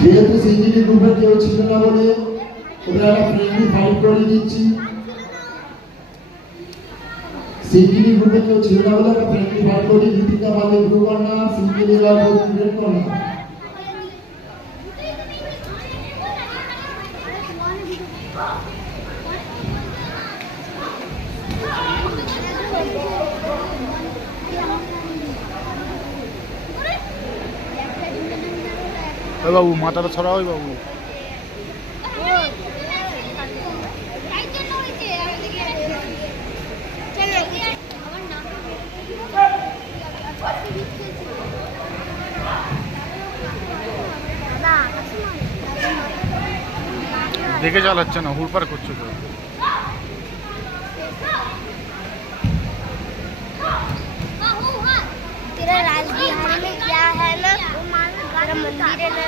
যেহেতু সিঙ্গিলি গ্রুপে কেউ ছিল না বলে ওদের একটা ফ্রেন্ডলি ফাইট করে দিচ্ছি। সিঙ্গিলি গ্রুপে কেউ ছিল না বলে একটা ফ্রেন্ডলি ফাইট করে দীপিকা আমাদের গ্রুপ করনা সিঙ্গিলি আর গ্রুপ করনা। বাবু মাথাটা ছড়া ওই বাবু দেখে চালাচ্ছে না হুড়পাড় করছে তো। तेरा राजबिहारी में क्या है ना, वो मंदिर है ना।